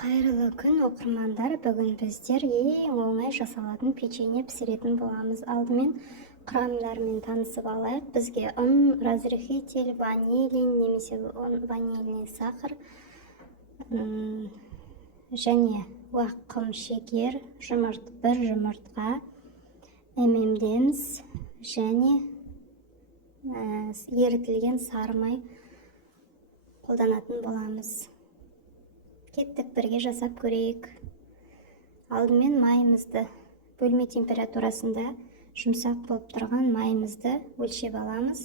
Қайырлы күн оқырмандар, бүгін біздер ең оңай жасалатын печенье пісіретін боламыз. Алдымен құрамдарымен танысып алайық. Бізге ұн, разрыхитель, ванилин немесе ванильный сахар және уақ құм шекер, бір жұмыртқа, ММДеміз және ерітілген сары май қолданатын боламыз. Кеттік, бірге жасап көрейік. Алдымен майымызды бөлме температурасында жұмсақ болып тұрған майымызды өлшеп аламыз.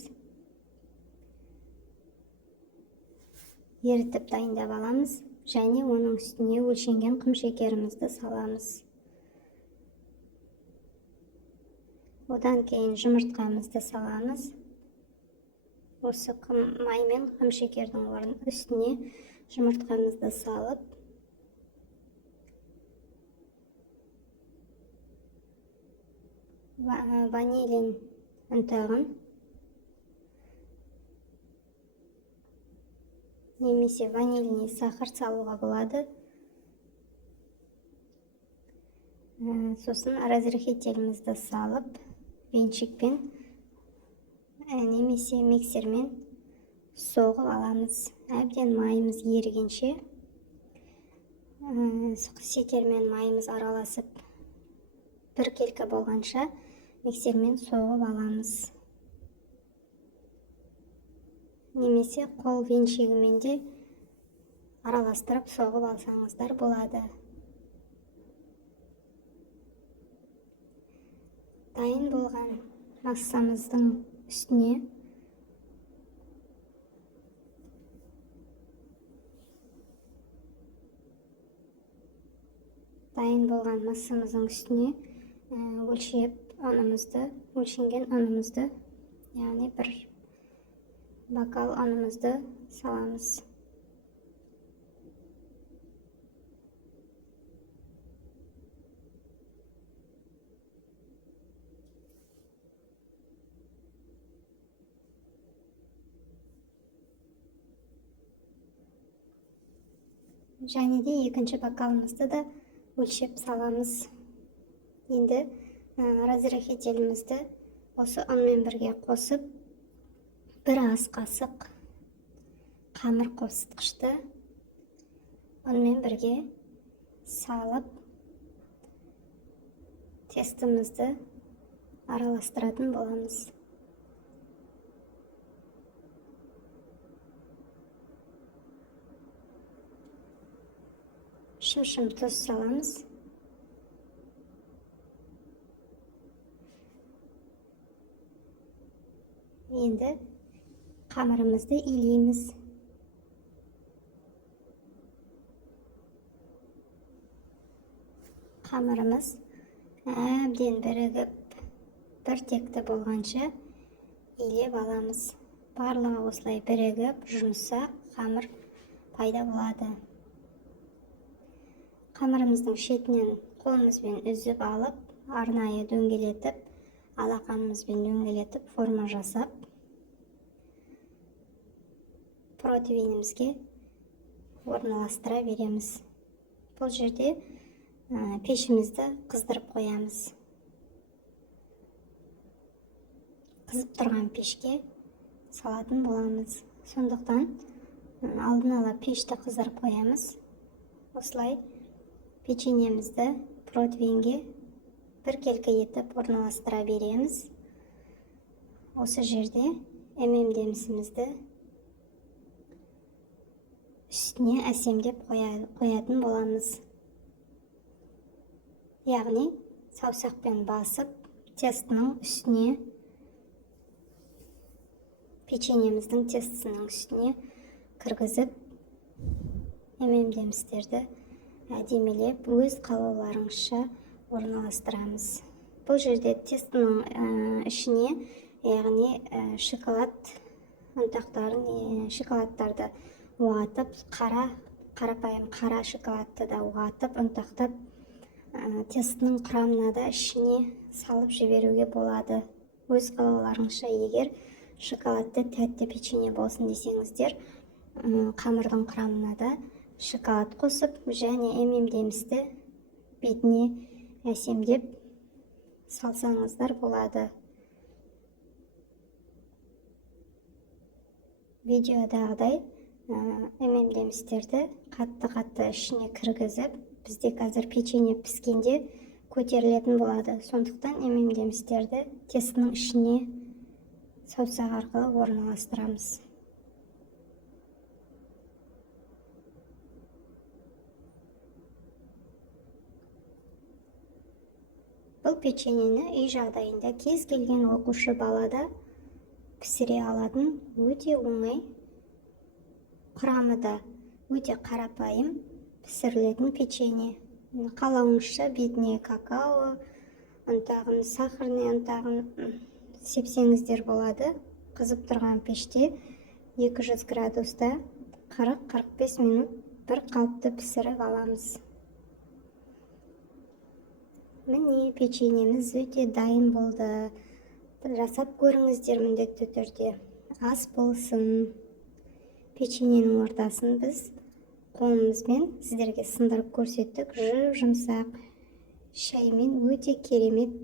Ерітіп дайындап аламыз және оның үстіне өлшенген құм шекерімізді саламыз. Одан кейін жұмыртқамызды саламыз. Осы май мен құм шекердің үстіне жұмыртқамызды салып, ванилин ұнтағын немесе ванильный сахар салуға болады. Сосын разрыхителімізді салып, венчикпен немесе миксермен соғып аламыз. Әбден майымыз ерігенше, шекермен майымыз араласып, бір келкі болғанша миксермен соғып аламыз. Немесе қол венчигімен де араластырып соғып алсаңыздар болады. Дайын болған массамыздың үстіне өлшенген ұнымызды, яғни бір бокал ұнымызды саламыз. Және де екінші бокалымызды да өлшеп саламыз. Енді разрыхителімізді осы ұнмен бірге қосып, бір ас қасық қамыр қосытқышты ұнмен бірге салып, тестімізді араластыратын боламыз. Шым тұз саламыз. Енді қамырымызды илейміз. Қамырымыз әбден бірігіп, бір текті болғанша илеп аламыз. Барлығы осылай бірігіп, жұмсақ қамыр пайда болады. Қамырымыздың шетінен қолымызбен үзіп алып, арнайы дөңгелетіп, алақанымызбен дөңгелетіп, форма жасап, противенімізге орналастыра береміз. Бұл жерде пешімізді қыздырып қоямыз. Қызып тұрған пешке салатын боламыз. Сондықтан алдын ала пешті қыздырып қоямыз. Осылай печеньемізді противенге бір келкі етіп орналастыра береміз. Осы жерде ММДемізді үстіне әсемдеп қоятын боламыз. Яғни саусақпен басып, тестінің үстіне, печеньеміздің тестісінің үстіне кіргізіп, ММДеміздерді әдемелеп, өз қалауларыңызша орналастырамыз. Бұл жерде тестінің ішіне, яғни шоколад ұнтақтарын, шоколадтарды уатып, қарапайым қара шоколадты да уатып, ұнтақтап, тестінің құрамына да ішіне салып жіберуге болады. Өз қалауларыңызша, егер шоколадты тәтті печенье болсын десеңіздер, қамырдың құрамына да шоколад қосып және MM'демізді бетіне әсемдеп салсаңыздар болады. Видеодағыдай MM'деміздерді қатты ішіне кіргізіп, бізде қазір печенье піскенде көтерілетін болады. Сондықтан MM'деміздерді тестінің ішіне саусақ арқылы орналастырамыз. Бұл печеньені үй жағдайында кез келген оқушы балада пісіре алатын өте оңай, құрамы да өте қарапайым пісірілетін печенье. Қалауыңызша бетіне какао ұнтағын, сахарный ұнтағын сепсеңіздер болады. Қызып тұрған пеште 200 градуста 40-45 минут бір қалыпты пісіріп аламыз. Міне, печеньеміз өте дайын болды. Жасап көріңіздер міндетті түрде. Ас болсын. Печеньенің ортасын біз қолымызбен сіздерге сындырып көрсеттік. Жұмсақ шаймен өте керемет